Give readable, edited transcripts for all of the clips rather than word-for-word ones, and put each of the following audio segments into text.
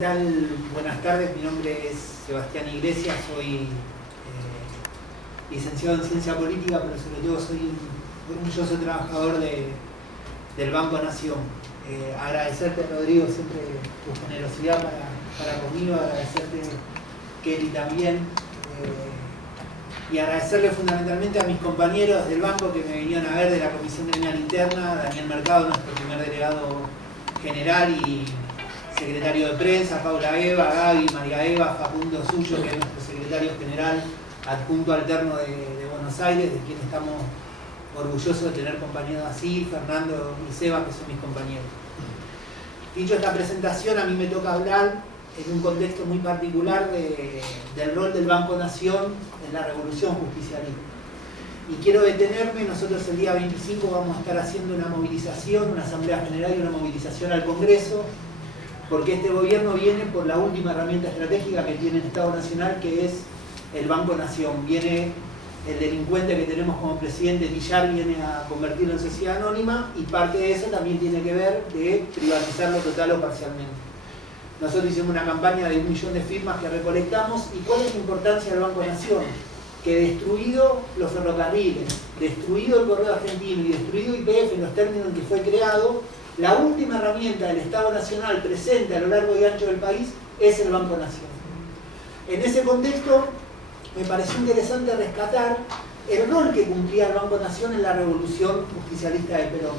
¿Qué tal? Buenas tardes, mi nombre es Sebastián Iglesias, soy licenciado en Ciencia Política, pero sobre todo soy un orgulloso trabajador del Banco Nación. Agradecerte, Rodrigo, siempre tu generosidad para conmigo, agradecerte, Kelly, también, y agradecerle fundamentalmente a mis compañeros del banco que me vinieron a ver de la Comisión Gremial Interna, Daniel Mercado, nuestro primer delegado general y secretario de prensa, Paula Eva, Gaby, María Eva, Facundo Suyo, que es nuestro secretario general adjunto alterno de Buenos Aires, de quien estamos orgullosos de tener compañeros así, Fernando y Seba, que son mis compañeros. Dicho esta presentación, a mí me toca hablar en un contexto muy particular del rol del Banco Nación en la revolución justicialista. Y quiero detenerme, nosotros el día 25 vamos a estar haciendo una movilización, una asamblea general y una movilización al Congreso, porque este gobierno viene por la última herramienta estratégica que tiene el Estado Nacional, que es el Banco Nación. Viene el delincuente que tenemos como presidente, Villar, viene a convertirlo en sociedad anónima, y parte de eso también tiene que ver de privatizarlo total o parcialmente. Nosotros hicimos una campaña de 1 millón de firmas que recolectamos. ¿Y cuál es la importancia del Banco Nación? Que destruido los ferrocarriles, destruido el Correo Argentino y destruido YPF en los términos en que fue creado, la última herramienta del Estado Nacional presente a lo largo y ancho del país es el Banco Nación. En ese contexto me pareció interesante rescatar el rol que cumplía el Banco Nación en la revolución justicialista de Perón.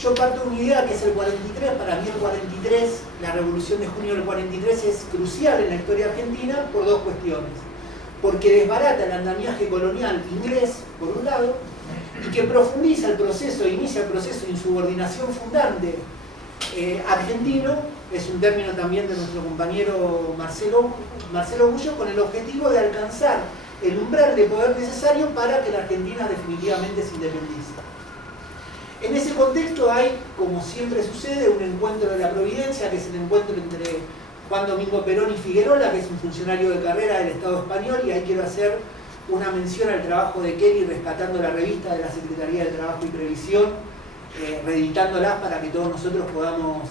Yo parto de una idea que es el 43, para mí el 43, la revolución de junio del 43 es crucial en la historia argentina por dos cuestiones. Porque desbarata el andamiaje colonial inglés, por un lado, y que profundiza el proceso, inicia el proceso de insubordinación fundante argentino, es un término también de nuestro compañero Marcelo Bullo, con el objetivo de alcanzar el umbral de poder necesario para que la Argentina definitivamente se independice. En ese contexto hay, como siempre sucede, un encuentro de la Providencia, que es el encuentro entre Juan Domingo Perón y Figuerola, que es un funcionario de carrera del Estado español, y ahí quiero hacer una mención al trabajo de Kelly rescatando la revista de la Secretaría de Trabajo y Previsión, reeditándolas para que todos nosotros podamos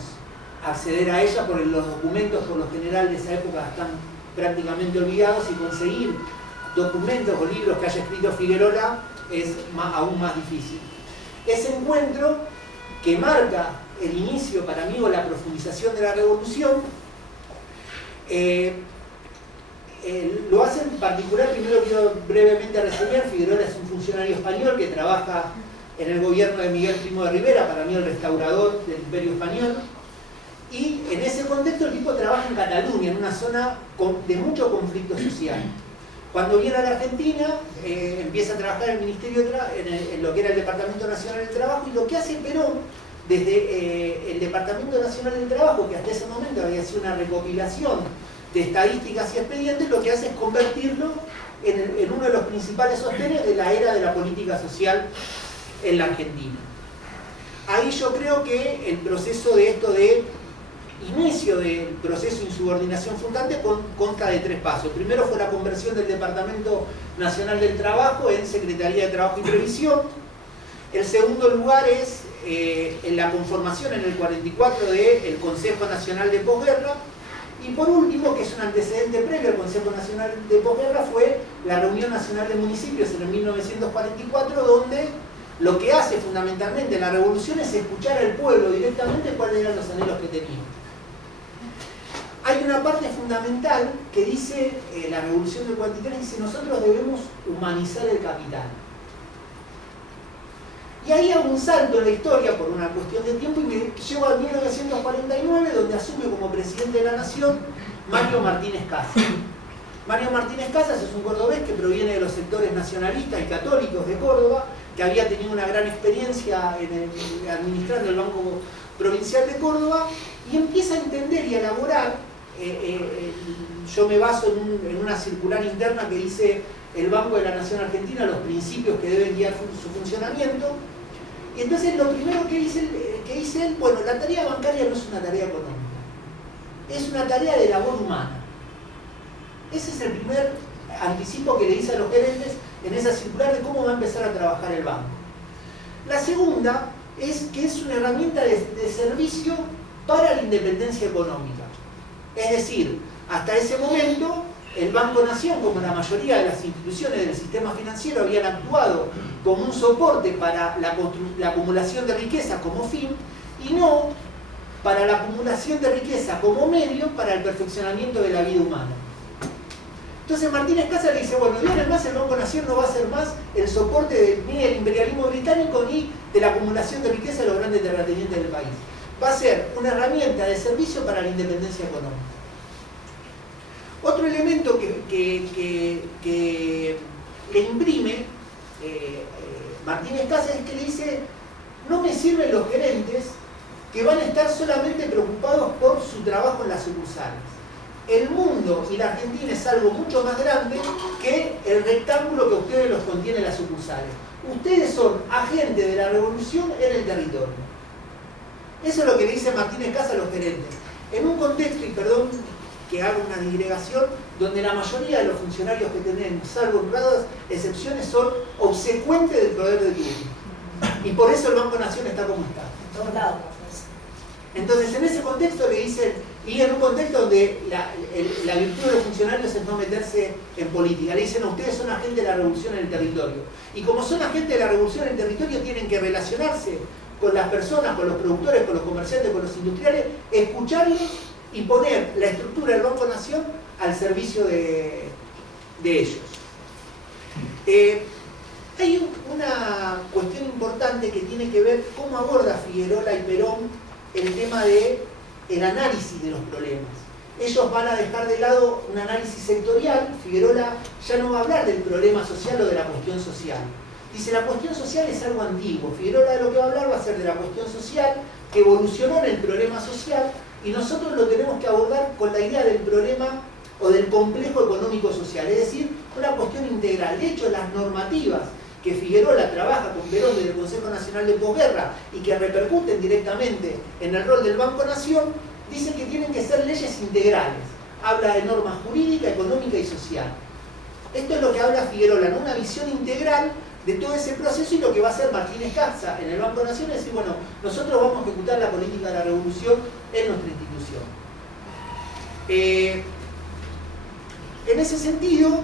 acceder a ella, porque los documentos por lo general de esa época están prácticamente olvidados, y conseguir documentos o libros que haya escrito Figuerola es aún más difícil. Ese encuentro, que marca el inicio para mí o la profundización de la revolución, lo hace en particular. Primero quiero brevemente resumir. Figuerola es un funcionario español que trabaja en el gobierno de Miguel Primo de Rivera, para mí el restaurador del Imperio Español, y en ese contexto el tipo trabaja en Cataluña, en una zona de mucho conflicto social. Cuando viene a la Argentina, empieza a trabajar en el Ministerio en lo que era el Departamento Nacional del Trabajo, y lo que hace Perón desde el Departamento Nacional del Trabajo, que hasta ese momento había sido una recopilación de estadísticas y expedientes, lo que hace es convertirlo en uno de los principales sostenes de la era de la política social en la Argentina. Ahí yo creo que el proceso de inicio del proceso de insubordinación fundante consta de 3 pasos. Primero fue la conversión del Departamento Nacional del Trabajo en Secretaría de Trabajo y Previsión. El segundo lugar es la conformación en el 44 del Consejo Nacional de Posguerra. Y por último, que es un antecedente previo al Consejo Nacional de Posguerra, fue la Reunión Nacional de Municipios en el 1944, donde lo que hace fundamentalmente la revolución es escuchar al pueblo directamente cuáles eran los anhelos que tenía. Hay una parte fundamental que dice, la revolución del 43 dice: nosotros debemos humanizar el capital. Y ahí hago un salto en la historia por una cuestión de tiempo y me llevo al 1949, donde asume como presidente de la Nación Mario Martínez Casas. Mario Martínez Casas es un cordobés que proviene de los sectores nacionalistas y católicos de Córdoba, que había tenido una gran experiencia administrando el Banco Provincial de Córdoba, y empieza a entender y a elaborar, yo me baso en una circular interna que dice el Banco de la Nación Argentina, los principios que deben guiar su funcionamiento. Y entonces lo primero que dice él, bueno, la tarea bancaria no es una tarea económica, es una tarea de labor humana. Ese es el primer anticipo que le dice a los gerentes en esa circular de cómo va a empezar a trabajar el banco. La segunda es que es una herramienta de servicio para la independencia económica. Es decir, hasta ese momento el Banco Nación, como la mayoría de las instituciones del sistema financiero, habían actuado como un soporte para la acumulación de riqueza como fin y no para la acumulación de riqueza como medio para el perfeccionamiento de la vida humana. Entonces Martínez Casas le dice, bueno, de ahora en más el Banco Nación no va a ser más el soporte ni del imperialismo británico ni de la acumulación de riqueza de los grandes terratenientes del país. Va a ser una herramienta de servicio para la independencia económica. Otro elemento que le imprime Martínez Casas es que le dice, no me sirven los gerentes que van a estar solamente preocupados por su trabajo en las sucursales. El mundo y la Argentina es algo mucho más grande que el rectángulo que a ustedes los contiene las sucursales. Ustedes son agentes de la revolución en el territorio. Eso es lo que le dice Martínez Casas a los gerentes. En un contexto, y perdón que haga una digregación, donde la mayoría de los funcionarios que tenemos, salvo honradas excepciones, son obsecuentes del poder de turno. Y por eso el Banco Nación está como está. Entonces, en ese contexto le dicen, y en un contexto donde la virtud de los funcionarios es no meterse en política, le dicen, ustedes son agentes de la revolución en el territorio. Y como son agentes de la revolución en el territorio, tienen que relacionarse con las personas, con los productores, con los comerciantes, con los industriales, escucharlos y poner la estructura del Banco Nación al servicio de ellos. Hay una cuestión importante que tiene que ver cómo aborda Figuerola y Perón el tema del análisis de los problemas. Ellos van a dejar de lado un análisis sectorial. Figuerola ya no va a hablar del problema social o de la cuestión social. Dice, la cuestión social es algo antiguo. Figuerola de lo que va a hablar va a ser de la cuestión social, que evolucionó en el problema social, y nosotros lo tenemos que abordar con la idea del problema o del complejo económico-social, es decir, una cuestión integral. De hecho, las normativas que Figuerola trabaja con Perón desde el Consejo Nacional de Posguerra y que repercuten directamente en el rol del Banco Nación, dicen que tienen que ser leyes integrales. Habla de normas jurídica, económica y social. Esto es lo que habla Figuerola, ¿no? Una visión integral de todo ese proceso, y lo que va a hacer Martínez Casas en el Banco Nación es decir, bueno, nosotros vamos a ejecutar la política de la revolución en nuestra institución. En ese sentido,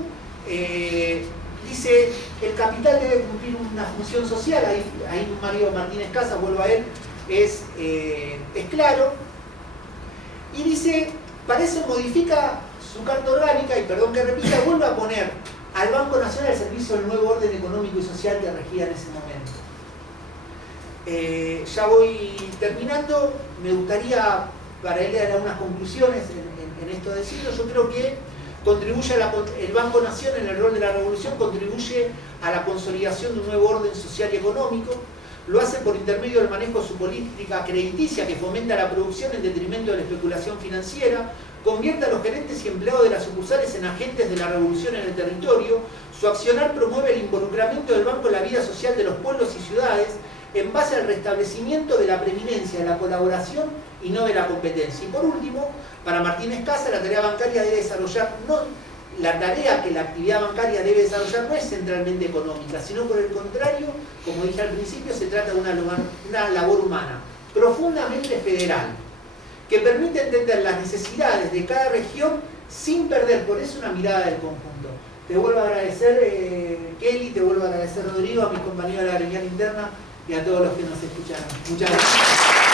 dice, el capital debe cumplir una función social. Ahí Mario Martínez Casas, vuelvo a él, es claro. Y dice, para eso modifica su carta orgánica, y perdón que repita, vuelve a poner al Banco Nacional al servicio del nuevo orden económico y social que regía en ese momento. Ya voy terminando. Me gustaría, para ir a algunas conclusiones en esto decirlo, yo creo que contribuye el Banco Nación en el rol de la revolución, contribuye a la consolidación de un nuevo orden social y económico. Lo hace por intermedio del manejo de su política crediticia, que fomenta la producción en detrimento de la especulación financiera, convierte a los gerentes y empleados de las sucursales en agentes de la revolución en el territorio. Su accionar promueve el involucramiento del banco en la vida social de los pueblos y ciudades en base al restablecimiento de la preeminencia de la colaboración y no de la competencia. Y por último, para Martínez Casas, la tarea bancaria debe desarrollar, la tarea que la actividad bancaria debe desarrollar no es centralmente económica, sino por el contrario, como dije al principio, se trata de una labor humana, profundamente federal, que permite entender las necesidades de cada región sin perder por eso una mirada del conjunto. Te vuelvo a agradecer, Kelly, te vuelvo a agradecer, Rodrigo, a mis compañeros de la reunión interna y a todos los que nos escucharon. Muchas gracias.